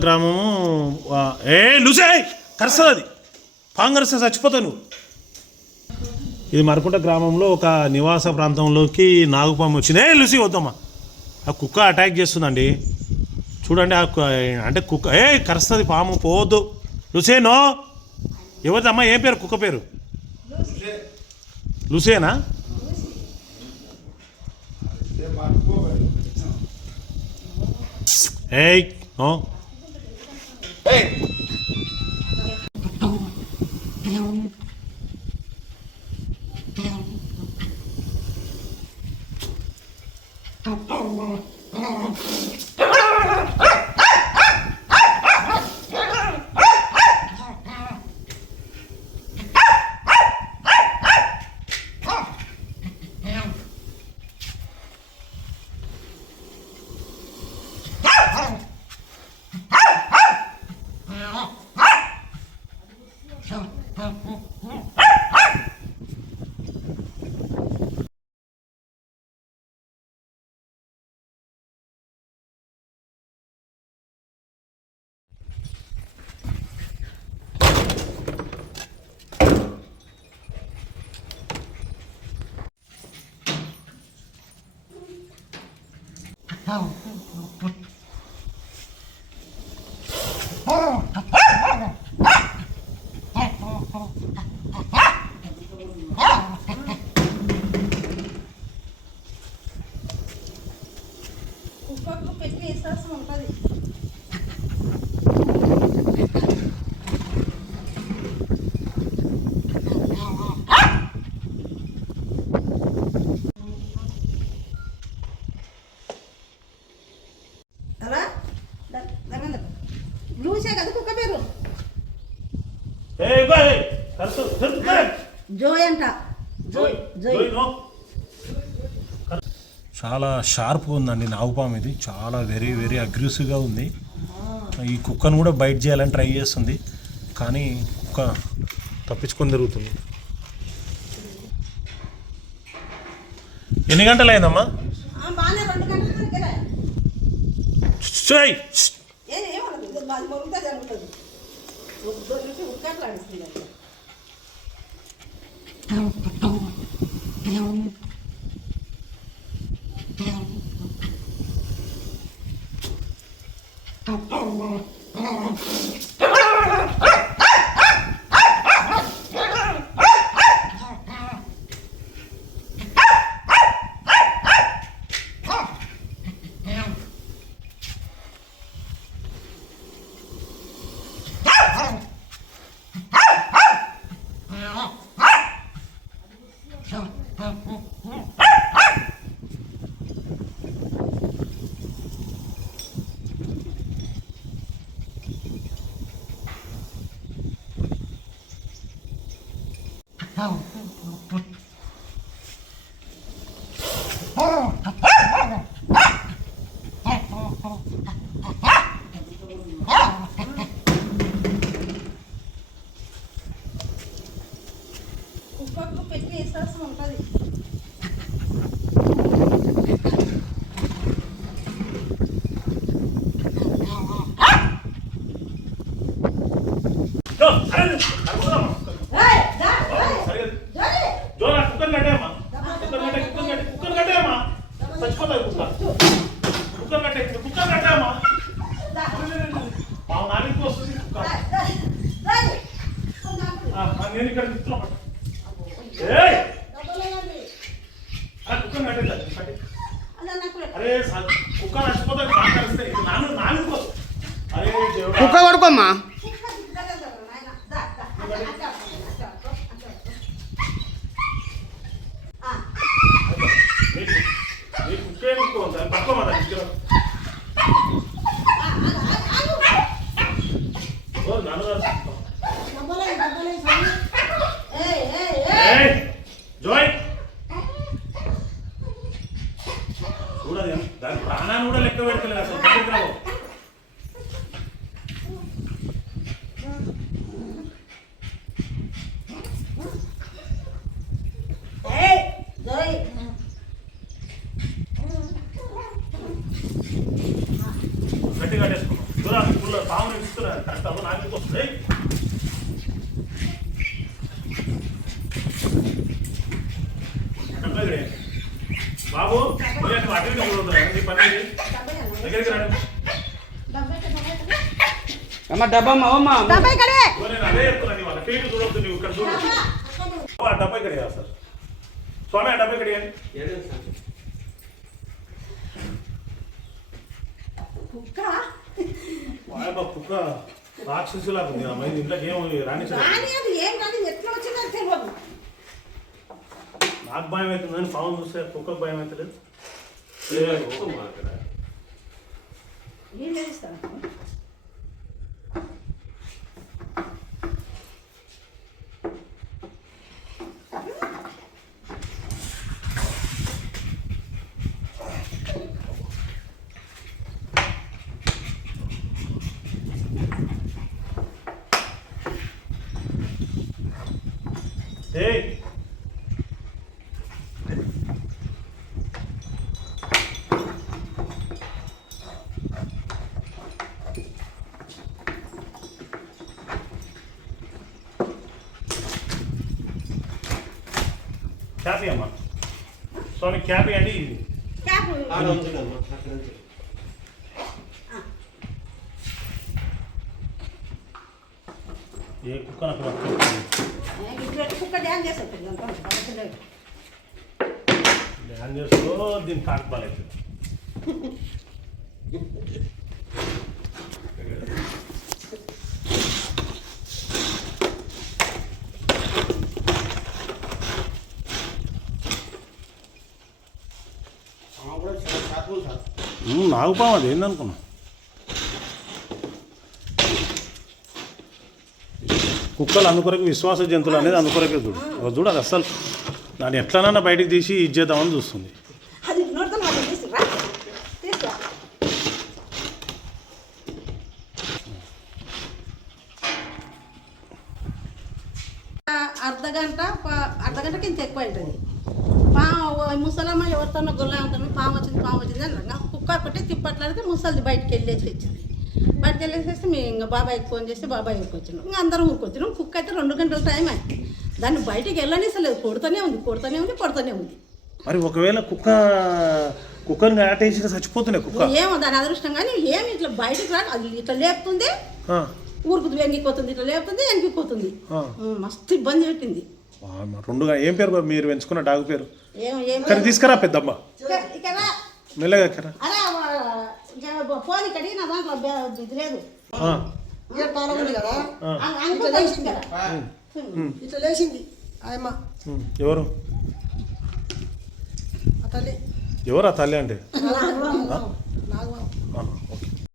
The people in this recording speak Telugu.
గ్రామము ఏ లూసే కరుస్తుంది అది. కాంగ్రెస్ చచ్చిపోతావు నువ్వు. ఇది మరకుంట గ్రామంలో ఒక నివాస ప్రాంతంలోకి నాగుపాము వచ్చింది. ఏ లూసి వద్దమ్మా. ఆ కుక్క అటాక్ చేస్తుందండి. చూడండి ఆ కు- అంటే కుక్క ఏ కరుస్తుంది పాము పోవద్దు. లూసేనో ఎవరిది అమ్మా ఏం పేరు కుక్క పేరు? లూసేనా? ఏయ్ నో. Sure. కుక్కకు పెట్టి విశ్వాసం ఉంటుంది అలా లూసే కదా కుక్క పేరు ఏయ్ బాయ్ కరుస్తుంది కరుస్తుంది జోయ్ అంట జోయ్ జోయ్ చాలా షార్ప్గా ఉందండి నాగుపాము ఇది. చాలా వెరీ వెరీ అగ్రెసివ్గా ఉంది. ఈ కుక్కను కూడా బైట్ చేయాలని ట్రై చేస్తుంది. కానీ కుక్క తప్పించుకొని తిరుగుతుంది. ఎన్ని గంటలు అయిందమ్మా ಉದ್ದ రెండు పెట్టి విశ్వాసం ఉంటుంది? దాని ప్రాణాన్ని కూడా లెక్క పెడతలేదు అసలు. దగ్గరలో గట్టి కట్టేసుకున్నాం దూరాలు పావుని ఇస్తున్నారు నాకు వస్తుంది బాబు ఇది. దగ్గరికి రండి. అమ్మ డబ్బా అమ్మ డబ్బై కడే ఇదిగో నేను అదే చెప్తున్నాను ఇవాళ ఫీట్ చూడొద్దు నువ్వు ఇక్కడ చూడు. ఆ డబ్బా ఇక్కడ సార్. స్వామి ఆ డబ్బా ఇక్కడ కుక్క. వాయబ్బా కుక్క రాక్షసులాగా ఉంది అమ్మాయి ఇంట్లోకి ఏం కానీ ఎట్లా వచ్చిందో తెలియదు. నాకు భయం అవుతుంది కానీ పాము చూస్తే కుక్కకు భయం అవుతలేదు ఏం చేస్తాను ఏయ్ క్యాపీ అమ్మా. స్వామి క్యాపీ అండి ఇది. క్యాప్ ఏ కుక్క నాకు కుక్క డ్యాన్స్ చేస్తుంది ధ్యానం చేస్తూ దీన్ని కాకు నాగుపాము అది ఏందనుకున్నా? కుక్కలు అందుకొరకు విశ్వాస జంతువులు అనేది అందుకొరకే చూడు. ఒక చూడు అది అస్సలు. దాన్ని ఎట్లనన్నా బయటికి తీసి ఇచ్చేద్దామని చూస్తుంది. అది అర్ధ గంట అర్ధ గంటకి ఇంత ఎక్కువ ఉంటుంది పాము ముసలమ్మ ఎవరితోనో గొల్లాంతను పాము వచ్చింది పాము వచ్చింది అని రంగా ఒకటి తిప్పట్లాడితే ముసలిది బయటికి వెళ్ళేసి వచ్చింది బయటకు వెళ్ళేసేసి మేము ఇంకా బాబాయ్కి ఫోన్ చేసి బాబాయ్ ఊరుకొచ్చినాం ఇంకా అందరం ఊరుకొచ్చినాం కుక్క అయితే రెండు గంటల టైం అయింది. దాన్ని బయటికి వెళ్ళనిస్తలేదు. కొడుతూనే ఉంది కొడుతూనే ఉంది కొడుతూనే ఉంది. మరి ఒకవేళ కుక్క కుక్కని ఆటేసి చచ్చిపోతున్నాయి కుక్క? ఏమో దాని అదృష్టం కానీ ఏమి ఇట్లా బయటకు రా అది ఇట్లా లేపుతుంది ఆ, ఊరుకుతుంది వెంగిపోతుంది ఇట్లా లేపుతుంది వెంగిపోతుంది. మస్తు ఇబ్బంది పెట్టింది. రెండుగా ఏం పేరు మీరు పెంచుకున్న డాగు పేరు? ఏం ఏం కానీ తీసుకురా పెద్దమ్మ. మెల్లగా ఎక్కరా? అరే ఫోన్ ఇక్కడ నా దాంట్లో ఇది లేదు. తాళం ఉంది కదా? తెలిసింది కదా. ఇట్లా లేచింది. ఆయమ్మ. ఎవరు? ఆ తల్లి. ఎవరు ఆ తల్లి అంటే?